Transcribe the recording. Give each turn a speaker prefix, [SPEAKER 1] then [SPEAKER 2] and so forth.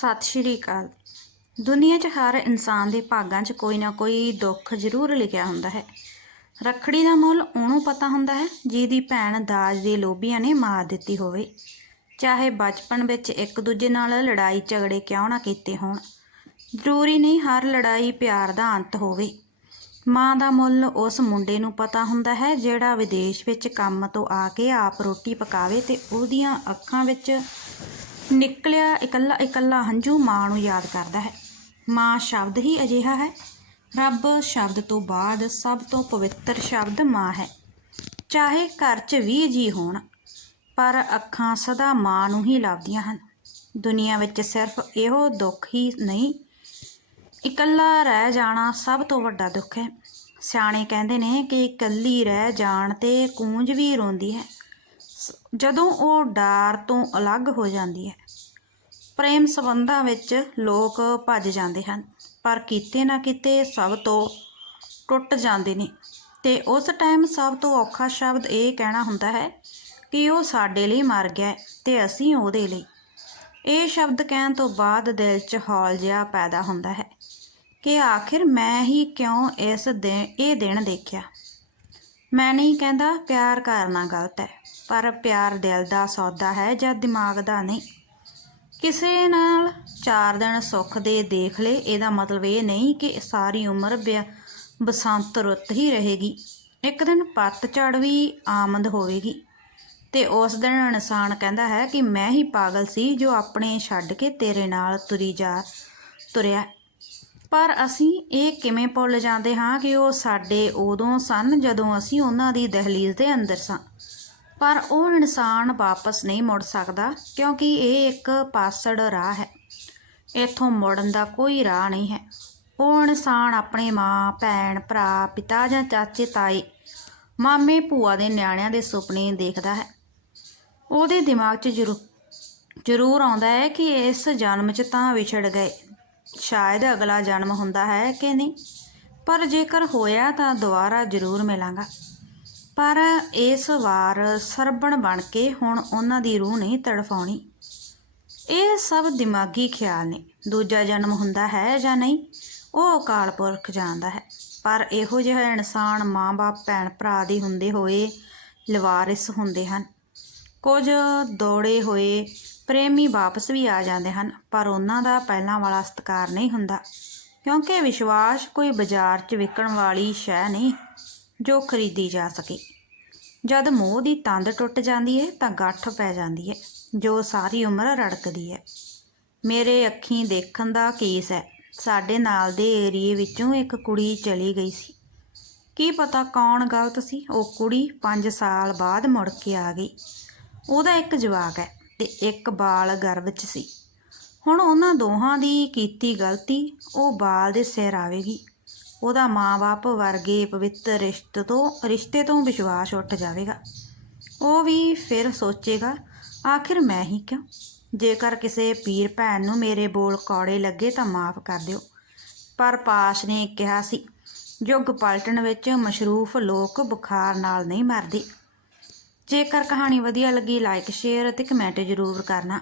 [SPEAKER 1] ਸਤਿ ਸ਼੍ਰੀ ਅਕਾਲ। ਦੁਨੀਆ 'ਚ ਹਰ ਇਨਸਾਨ ਦੇ ਭਾਗਾਂ 'ਚ ਕੋਈ ਨਾ ਕੋਈ ਦੁੱਖ ਜ਼ਰੂਰ ਲਿਖਿਆ ਹੁੰਦਾ ਹੈ। ਰੱਖੜੀ ਦਾ ਮੁੱਲ ਉਹਨੂੰ ਪਤਾ ਹੁੰਦਾ ਹੈ ਜਿਹਦੀ ਭੈਣ ਦਾਜ ਦੇ ਲੋਭੀਆਂ ਨੇ ਮਾਰ ਦਿੱਤੀ ਹੋਵੇ। ਚਾਹੇ ਬਚਪਨ ਵਿੱਚ ਇੱਕ ਦੂਜੇ ਨਾਲ ਲੜਾਈ ਝਗੜੇ ਕਿਉਂ ਨਾ ਕੀਤੇ ਹੋਣ। ਜ਼ਰੂਰੀ ਨਹੀਂ ਹਰ ਲੜਾਈ ਪਿਆਰ ਦਾ ਅੰਤ ਹੋਵੇ। ਮਾਂ ਦਾ ਮੁੱਲ ਉਸ ਮੁੰਡੇ ਨੂੰ ਪਤਾ ਹੁੰਦਾ ਹੈ ਜਿਹੜਾ ਵਿਦੇਸ਼ ਵਿੱਚ ਕੰਮ ਤੋਂ ਆ ਕੇ ਆਪ ਰੋਟੀ ਪਕਾਵੇ ਤੇ ਉਹਦੀਆਂ ਅੱਖਾਂ ਵਿੱਚ ਨਿਕਲਿਆ ਇਕੱਲਾ ਇਕੱਲਾ ਹੰਝੂ ਮਾਂ ਨੂੰ ਯਾਦ ਕਰਦਾ ਹੈ। ਮਾਂ ਸ਼ਬਦ ਹੀ ਅਜਿਹਾ ਹੈ। ਰੱਬ ਸ਼ਬਦ ਤੋਂ ਬਾਅਦ ਸਭ ਤੋਂ ਪਵਿੱਤਰ ਸ਼ਬਦ ਮਾਂ ਹੈ। ਚਾਹੇ ਘਰ 'ਚ ਵੀ ਜੀ ਹੋਣ, ਪਰ ਅੱਖਾਂ ਸਦਾ ਮਾਂ ਨੂੰ ਹੀ ਲੱਭਦੀਆਂ ਹਨ। ਦੁਨੀਆ ਵਿੱਚ ਸਿਰਫ ਇਹੋ ਦੁੱਖ ਹੀ ਨਹੀਂ, ਇਕੱਲਾ ਰਹਿ ਜਾਣਾ ਸਭ ਤੋਂ ਵੱਡਾ ਦੁੱਖ ਹੈ। ਸਿਆਣੇ ਕਹਿੰਦੇ ਨੇ ਕਿ ਇਕੱਲੀ ਰਹਿ ਜਾਣ ਤੇ ਕੂੰਜ ਵੀ ਰੋਂਦੀ ਹੈ। ਜਦੋਂ ਉਹ ਡਰ ਤੋਂ ਅਲੱਗ ਹੋ ਜਾਂਦੀ ਹੈ, ਪ੍ਰੇਮ ਸੰਬੰਧਾਂ ਵਿੱਚ ਲੋਕ ਭੱਜ ਜਾਂਦੇ ਹਨ, ਪਰ ਕਿਤੇ ਨਾ ਕਿਤੇ ਸਭ ਤੋਂ ਟੁੱਟ ਜਾਂਦੇ ਨੇ। ਤੇ ਉਸ ਟਾਈਮ ਸਭ ਤੋਂ ਔਖਾ ਸ਼ਬਦ ਇਹ ਕਹਿਣਾ ਹੁੰਦਾ ਹੈ ਕਿ ਉਹ ਸਾਡੇ ਲਈ ਮਰ ਗਿਆ ਹੈ ਤੇ ਅਸੀਂ ਉਹਦੇ ਲਈ। ਇਹ ਸ਼ਬਦ ਕਹਿਣ ਤੋਂ ਬਾਅਦ ਦਿਲ 'ਚ ਹੌਲ ਜਿਹਾ ਪੈਦਾ ਹੁੰਦਾ ਹੈ ਕਿ ਆਖਿਰ ਮੈਂ ਹੀ ਕਿਉਂ ਇਸ ਦਿਨ, ਇਹ ਦਿਨ ਦੇਖਿਆ? ਮੈਂ ਨਹੀਂ ਕਹਿੰਦਾ ਪਿਆਰ ਕਰਨਾ ਗਲਤ ਹੈ। ਪਰ ਪਿਆਰ ਦਿਲ ਦਾ ਸੌਦਾ ਹੈ ਜਾਂ ਦਿਮਾਗ ਦਾ ਨਹੀਂ। ਕਿਸੇ ਨਾਲ ਚਾਰ ਦਿਨ ਸੁੱਖ ਦੇ ਦੇਖ ਲਏ ਇਹਦਾ ਮਤਲਬ ਇਹ ਨਹੀਂ ਕਿ ਸਾਰੀ ਉਮਰ ਬਿਆ- ਬਸੰਤ ਰੁੱਤ ਹੀ ਰਹੇਗੀ। ਇੱਕ ਦਿਨ ਪੱਤਝੜ ਵੀ ਆਮਦ ਹੋਵੇਗੀ ਤੇ ਉਸ ਦਿਨ ਇਨਸਾਨ ਕਹਿੰਦਾ ਹੈ ਕਿ ਮੈਂ ਹੀ ਪਾਗਲ ਸੀ ਜੋ ਆਪਣੇ ਛੱਡ ਕੇ ਤੇਰੇ ਨਾਲ ਤੁਰੀ ਜਾ, ਤੁਰਿਆ। ਪਰ ਅਸੀਂ ਇਹ ਕਿਵੇਂ ਭੁੱਲ ਜਾਂਦੇ ਹਾਂ ਕਿ ਉਹ ਸਾਡੇ ਉਦੋਂ ਸਨ ਜਦੋਂ ਅਸੀਂ ਉਹਨਾਂ ਦੀ ਦਹਲੀਜ਼ ਦੇ ਅੰਦਰ ਸਾਂ? ਪਰ ਉਹ ਇਨਸਾਨ ਵਾਪਸ ਨਹੀਂ ਮੁੜ ਸਕਦਾ ਕਿਉਂਕਿ ਇਹ ਇੱਕ ਪਾਸੜ ਰਾਹ ਹੈ। ਇੱਥੋਂ ਮੁੜਨ ਦਾ ਕੋਈ ਰਾਹ ਨਹੀਂ ਹੈ। ਉਹ ਇਨਸਾਨ ਆਪਣੇ ਮਾਂ, ਭੈਣ, ਭਰਾ, ਪਿਤਾ ਜਾਂ ਚਾਚੇ, ਤਾਏ, ਮਾਮੇ, ਭੂਆ ਦੇ ਨਿਆਣਿਆਂ ਦੇ ਸੁਪਨੇ ਦੇਖਦਾ ਹੈ। ਉਹਦੇ ਦਿਮਾਗ 'ਚ ਜ਼ਰੂਰ ਜ਼ਰੂਰ ਆਉਂਦਾ ਹੈ ਕਿ ਇਸ ਜਨਮ 'ਚ ਤਾਂ ਵਿਛੜ ਗਏ। ਸ਼ਾਇਦ ਅਗਲਾ ਜਨਮ ਹੁੰਦਾ ਹੈ ਕਿ ਨਹੀਂ? ਪਰ ਜੇਕਰ ਹੋਇਆ ਤਾਂ ਦੁਬਾਰਾ ਜ਼ਰੂਰ ਮਿਲਾਂਗਾ। ਪਰ ਇਸ ਵਾਰ ਸਰਬਣ ਬਣ ਕੇ ਹੁਣ ਉਹਨਾਂ ਦੀ ਰੂਹ ਨਹੀਂ ਤੜਫਾਉਣੀ। ਇਹ ਸਭ ਦਿਮਾਗੀ ਖਿਆਲ ਨੇ। ਦੂਜਾ ਜਨਮ ਹੁੰਦਾ ਹੈ ਜਾਂ ਨਹੀਂ, ਉਹ ਅਕਾਲ ਪੁਰਖ ਜਾਣਦਾ ਹੈ। ਪਰ ਇਹੋ ਜਿਹਾ ਇਨਸਾਨ ਮਾਂ-ਬਾਪ ਭੈਣ ਭਰਾ ਦੀ ਹੁੰਦੇ ਹੋਏ ਲਵਾਰਿਸ ਹੁੰਦੇ ਹਨ। ਕੁਝ ਦੌੜੇ ਹੋਏ ਪ੍ਰੇਮੀ ਵਾਪਸ ਵੀ ਆ ਜਾਂਦੇ ਹਨ, ਪਰ ਉਹਨਾਂ ਦਾ ਪਹਿਲਾਂ ਵਾਲਾ ਸਤਿਕਾਰ ਨਹੀਂ ਹੁੰਦਾ, ਕਿਉਂਕਿ ਵਿਸ਼ਵਾਸ ਕੋਈ ਬਾਜ਼ਾਰ 'ਚ ਵਿਕਣ ਵਾਲੀ ਸ਼ੈ ਨਹੀਂ। ਜੋ ਖਰੀਦੀ ਜਾ ਸਕੇ। ਜਦ ਮੋਹ ਦੀ ਤੰਦ ਟੁੱਟ ਜਾਂਦੀ ਹੈ ਤਾਂ ਗੱਠ ਪੈ ਜਾਂਦੀ ਹੈ ਜੋ ਸਾਰੀ ਉਮਰ ਰੜਕਦੀ ਹੈ ਮੇਰੇ ਅੱਖੀਂ ਦੇਖਣ ਦਾ ਕੇਸ ਹੈ ਸਾਡੇ ਨਾਲ ਦੇ ਏਰੀਏ ਵਿੱਚੋਂ ਇੱਕ ਕੁੜੀ ਚਲੀ ਗਈ ਸੀ। ਕੀ ਪਤਾ ਕੌਣ ਗਲਤ ਸੀ? ਉਹ ਕੁੜੀ 5 ਸਾਲ ਬਾਅਦ ਮੁੜ ਕੇ ਆ ਗਈ। ਉਹਦਾ ਇੱਕ ਜਵਾਕ ਹੈ ਤੇ ਇੱਕ ਬਾਲ ਗਰਭ 'ਚ ਸੀ। ਹੁਣ ਉਹਨਾਂ ਦੋਹਾਂ ਦੀ ਕੀਤੀ ਗਲਤੀ, ਉਹ ਬਾਲ ਦੇ ਸਿਰ ਆਵੇਗੀ। ਉਹਦਾ ਮਾਂ-ਬਾਪ ਵਰਗੇ ਪਵਿੱਤਰ ਰਿਸ਼ਤੇ ਤੋਂ ਰਿਸ਼ਤੇ ਤੋਂ ਵਿਸ਼ਵਾਸ ਉੱਠ ਜਾਵੇਗਾ। ਉਹ ਵੀ ਫਿਰ ਸੋਚੇਗਾ, ਆਖਿਰ ਮੈਂ ਹੀ ਕਿਉਂ? ਜੇਕਰ ਕਿਸੇ ਪੀਰ ਭੈਣ ਨੂੰ ਮੇਰੇ ਬੋਲ ਕੌੜੇ ਲੱਗੇ ਤਾਂ ਮਾਫ ਕਰ ਦਿਓ। ਪਰ ਪਾਸ਼ ਨੇ ਕਿਹਾ ਸੀ ਯੁੱਗ ਪਲਟਣ ਵਿੱਚ ਮਸ਼ਰੂਫ ਲੋਕ ਬੁਖਾਰ ਨਾਲ ਨਹੀਂ ਮਰਦੇ। ਜੇਕਰ ਕਹਾਣੀ ਵਧੀਆ ਲੱਗੀ ਲਾਈਕ ਸ਼ੇਅਰ ਅਤੇ ਕਮੈਂਟ ਜ਼ਰੂਰ ਕਰਨਾ।